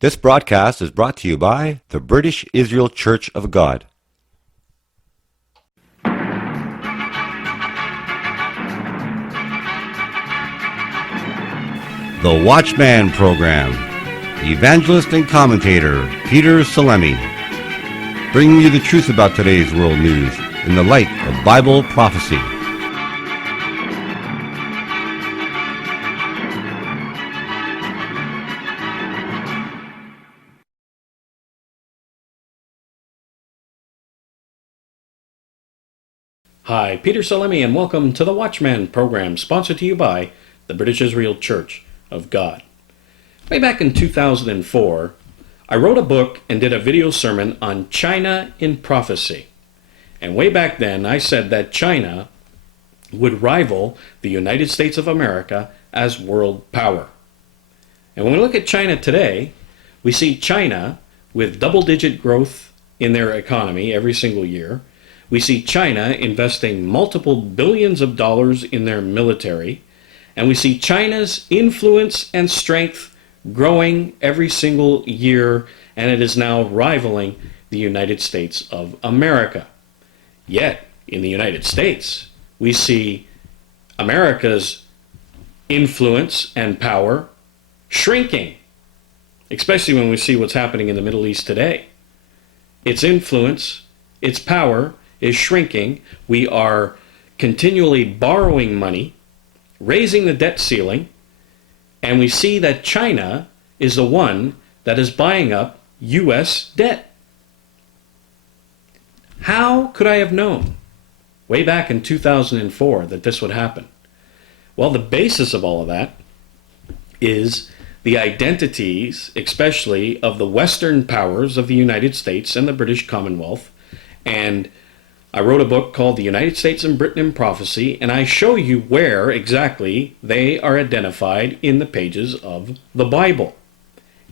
This broadcast is brought to you by the British Israel Church of God. The Watchman program. Evangelist and commentator Peter Salemi, bringing you the truth about today's world news in the light of Bible prophecy. Hi, Peter Salemi, and welcome to the Watchman program, sponsored to you by the British Israel Church of God. Way back in 2004, I wrote a book and did a video sermon on China in prophecy. And way back then, I said that China would rival the United States of America as world power. And when we look at China today, we see China with double-digit growth in their economy every single year. We see China investing multiple billions of dollars in their military, and we see China's influence and strength growing every single year, and it is now rivaling the United States of America. Yet, in the United States, we see America's influence and power shrinking, especially when we see what's happening in the Middle East today. Its influence, its power is shrinking. We are continually borrowing money, raising the debt ceiling, and we see that China is the one that is buying up U.S. debt. How could I have known way back in 2004 that this would happen? Well, the basis of all of that is the identities, especially of the Western powers of the United States and the British Commonwealth. And I wrote a book called The United States and Britain in Prophecy, and I show you where exactly they are identified in the pages of the Bible.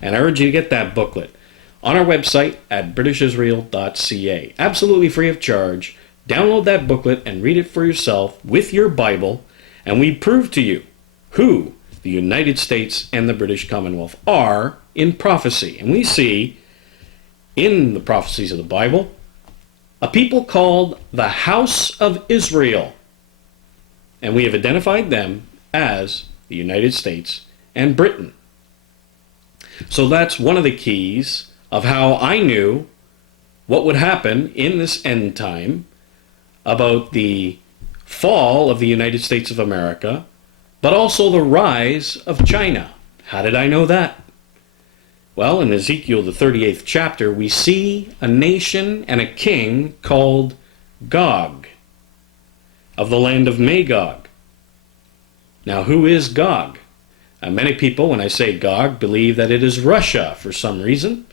And I urge you to get that booklet on our website at britishisrael.ca. Absolutely free of charge. Download that booklet and read it for yourself with your Bible, and we prove to you who the United States and the British Commonwealth are in prophecy. And we see in the prophecies of the Bible a people called the House of Israel. And we have identified them as the United States and Britain. So that's one of the keys of how I knew what would happen in this end time about the fall of the United States of America, but also the rise of China. How did I know that? Well, in Ezekiel, the 38th chapter, we see a nation and a king called Gog, of the land of Magog. Now, who is Gog? Many people, when I say Gog, believe that it is Russia for some reason.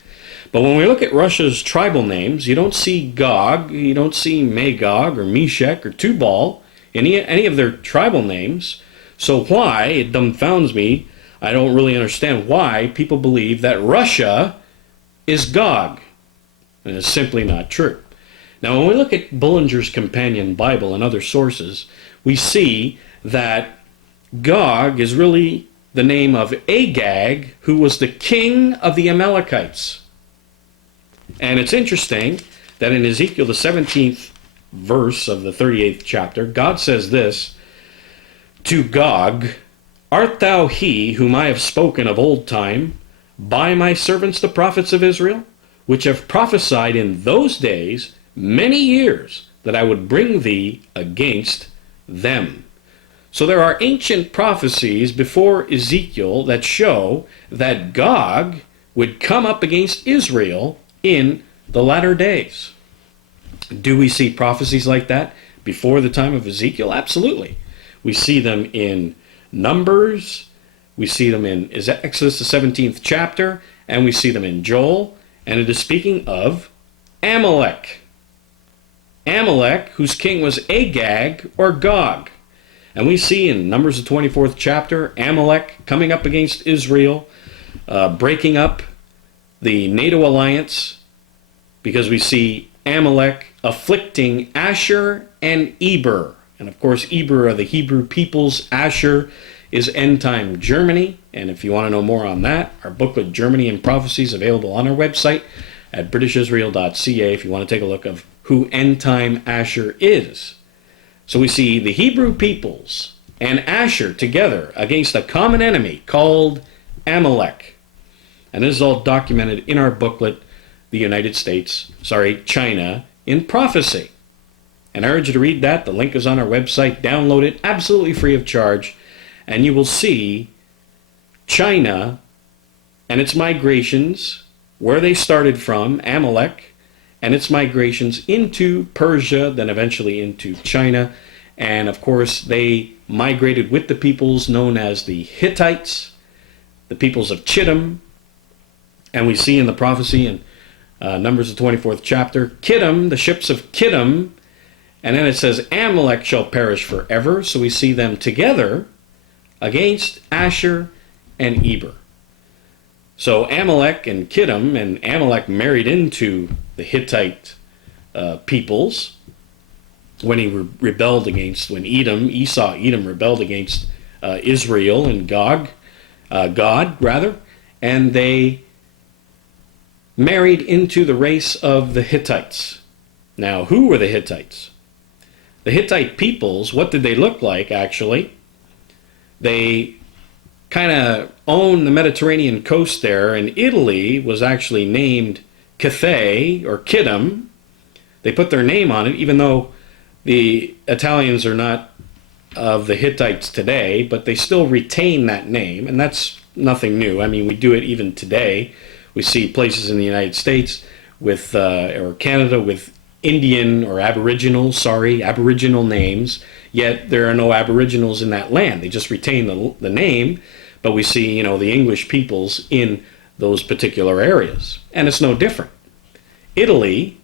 But when we look at Russia's tribal names, you don't see Gog, you don't see Magog or Meshech or Tubal, any of their tribal names. So why, it dumbfounds me, I don't really understand why people believe that Russia is Gog. And it's simply not true. Now, when we look at Bullinger's Companion Bible and other sources, we see that Gog is really the name of Agag, who was the king of the Amalekites. And it's interesting that in Ezekiel, the 17th verse of the 38th chapter, God says this to Gog, "Art thou he whom I have spoken of old time by my servants the prophets of Israel, which have prophesied in those days many years that I would bring thee against them?" So there are ancient prophecies before Ezekiel that show that Gog would come up against Israel in the latter days. Do we see prophecies like that before the time of Ezekiel? Absolutely. We see them in Numbers, we see them in Exodus the 17th chapter, and we see them in Joel, and it is speaking of Amalek. Amalek, whose king was Agag or Gog. And we see in Numbers the 24th chapter, Amalek coming up against Israel, breaking up the NATO alliance, because we see Amalek afflicting Asher and Eber. And of course, Eber are the Hebrew peoples. Asher is End Time Germany. And if you want to know more on that, our booklet, Germany and Prophecies, available on our website at britishisrael.ca if you want to take a look of who End Time Asher is. So we see the Hebrew peoples and Asher together against a common enemy called Amalek. And this is all documented in our booklet, China in Prophecy. And I urge you to read that. The link is on our website. Download it absolutely free of charge. And you will see China and its migrations, where they started from, Amalek, and its migrations into Persia, then eventually into China. And of course, they migrated with the peoples known as the Hittites, the peoples of Chittim. And we see in the prophecy in Numbers, the 24th chapter, Chittim, the ships of Chittim. And then it says, Amalek shall perish forever. So we see them together against Asher and Eber. So Amalek and Chittim, and Amalek married into the Hittite peoples when he rebelled against, when Edom rebelled against Israel and God, and they married into the race of the Hittites. Now, who were the Hittites? The Hittite peoples, what did they look like, actually? They kind of owned the Mediterranean coast there, and Italy was actually named Cathay, or Chittim. They put their name on it, even though the Italians are not of the Hittites today, but they still retain that name, and that's nothing new. I mean, we do it even today. We see places in the United States with, or Canada, with Indian or Aboriginal names, yet there are no Aboriginals in that land. They just retain the name, but we see, the English peoples in those particular areas. And it's no different. Italy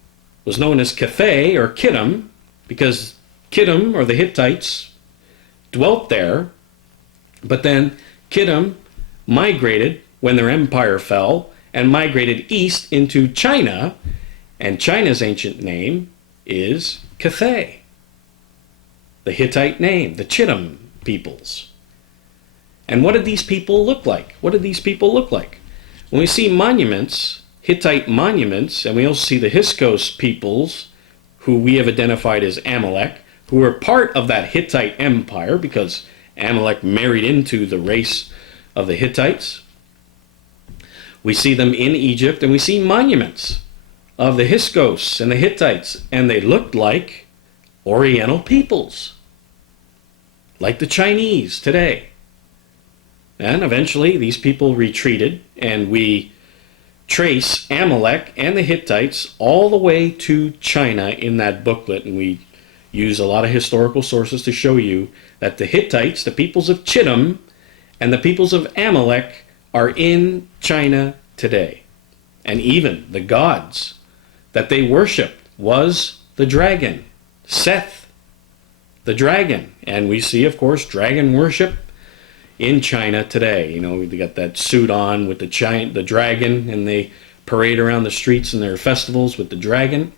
was known as Cathay or Chittim because Chittim, or the Hittites, dwelt there, but then Chittim migrated when their empire fell and migrated east into China. And China's ancient name is Cathay, the Hittite name, the Chittim peoples. And what did these people look like? When we see monuments, Hittite monuments, and we also see the Hyksos peoples, who we have identified as Amalek, who were part of that Hittite empire because Amalek married into the race of the Hittites. We see them in Egypt, and we see monuments of the Hyksos and the Hittites, and they looked like Oriental peoples, like the Chinese today. And eventually these people retreated, and we trace Amalek and the Hittites all the way to China in that booklet, and we use a lot of historical sources to show you that the Hittites, the peoples of Chittim, and the peoples of Amalek are in China today. And even the gods that they worshipped was the dragon, Seth, the dragon. And we see, of course, dragon worship in China today. They got that suit on with the dragon, and they parade around the streets in their festivals with the dragon.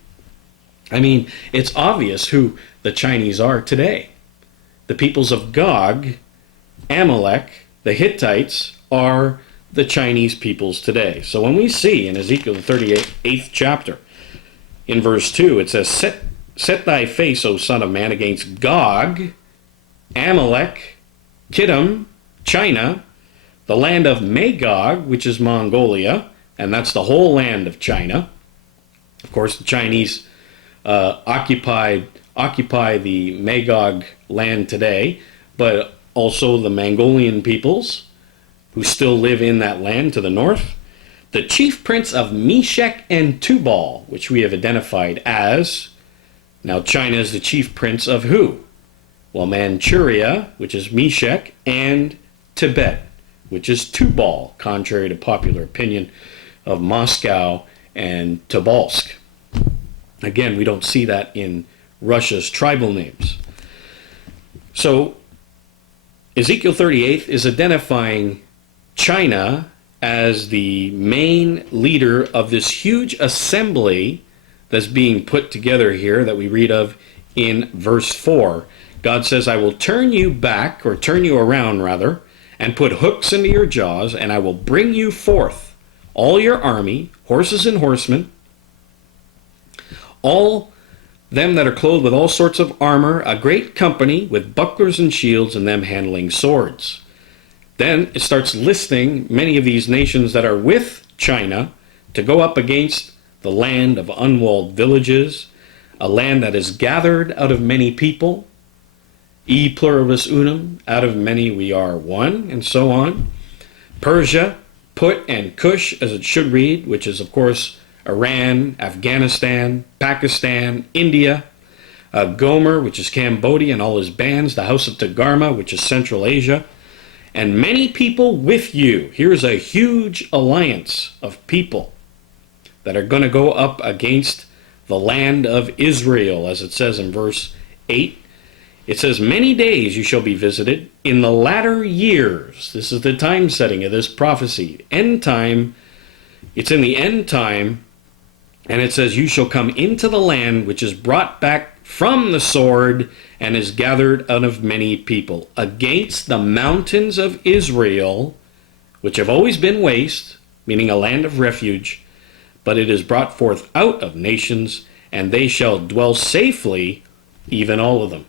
I mean, it's obvious who the Chinese are today. The peoples of Gog, Amalek, the Hittites are the Chinese peoples today. So when we see in Ezekiel the 38th chapter, in verse 2, it says, Set thy face, O son of man, against Gog, Amalek, Chittim, China, the land of Magog, which is Mongolia, and that's the whole land of China. Of course, the Chinese occupy the Magog land today, but also the Mongolian peoples who still live in that land to the north. The chief prince of Meshech and Tubal, which we have identified as, now China is the chief prince of who? Well, Manchuria, which is Meshech, and Tibet, which is Tubal, contrary to popular opinion of Moscow and Tobolsk. Again, we don't see that in Russia's tribal names. So Ezekiel 38 is identifying China as the main leader of this huge assembly that's being put together here that we read of in verse 4. God says, I will turn you back, or turn you around rather, and put hooks into your jaws, and I will bring you forth, all your army, horses and horsemen, all them that are clothed with all sorts of armor, a great company with bucklers and shields, and them handling swords. Then it starts listing many of these nations that are with China to go up against the land of unwalled villages, a land that is gathered out of many people, e pluribus unum, out of many we are one, and so on. Persia, Put, and Cush, as it should read, which is, of course, Iran, Afghanistan, Pakistan, India, Gomer, which is Cambodia and all his bands, the House of Tagarma, which is Central Asia, and many people with you. Here's a huge alliance of people that are going to go up against the land of Israel, as it says in verse 8. It says, many days you shall be visited in the latter years. This is the time setting of this prophecy. End time. It's in the end time. And it says, you shall come into the land which is brought back from the sword and is gathered out of many people, against the mountains of Israel, which have always been waste, meaning a land of refuge, but it is brought forth out of nations, and they shall dwell safely, even all of them.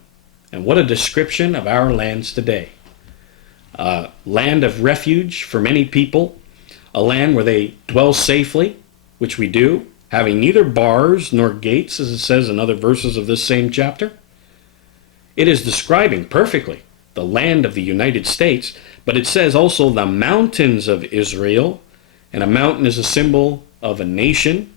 And what a description of our lands today. A land of refuge for many people, a land where they dwell safely, which we do, having neither bars nor gates, as it says in other verses of this same chapter. It is describing perfectly the land of the United States, but it says also the mountains of Israel, and a mountain is a symbol of a nation.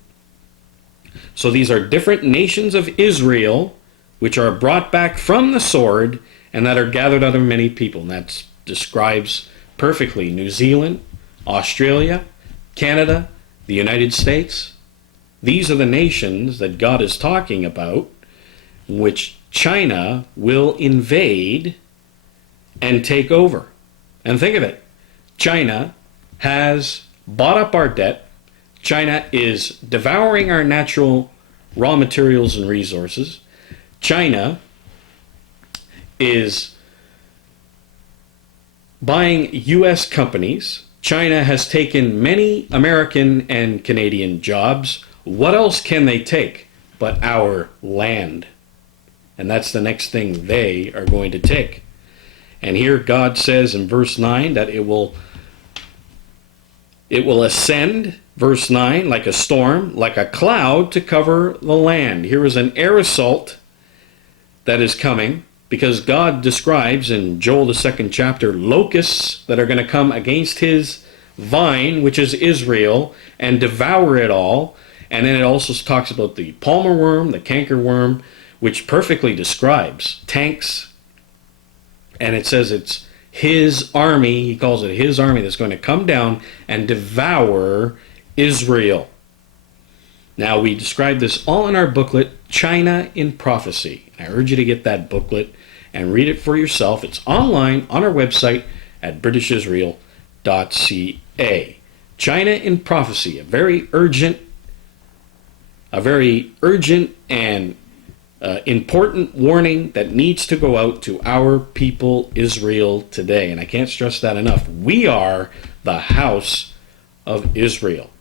So these are different nations of Israel, which are brought back from the sword, and that are gathered out of many people. And that describes perfectly New Zealand, Australia, Canada, the United States. These are the nations that God is talking about, which China will invade and take over. And think of it. China has bought up our debt. China is devouring our natural raw materials and resources. China is buying U.S. companies. China has taken many American and Canadian jobs. What else can they take but our land? And that's the next thing they are going to take. And here God says in verse 9 that it will ascend, verse 9, like a storm, like a cloud to cover the land. Here is an air assault that is coming, because God describes in Joel the 2nd chapter locusts that are going to come against his vine, which is Israel, and devour it all. And then it also talks about the palmer worm, the canker worm, which perfectly describes tanks. And it says it's his army, he calls it his army, that's going to come down and devour Israel. Now, we describe this all in our booklet, China in Prophecy. I urge you to get that booklet and read it for yourself. It's online on our website at britishisrael.ca. China in Prophecy, a very urgent and important warning that needs to go out to our people Israel today. And I can't stress that enough. We are the house of Israel.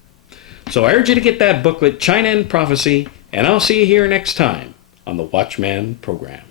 So I urge you to get that booklet, China in Prophecy, and I'll see you here next time on the Watchman program.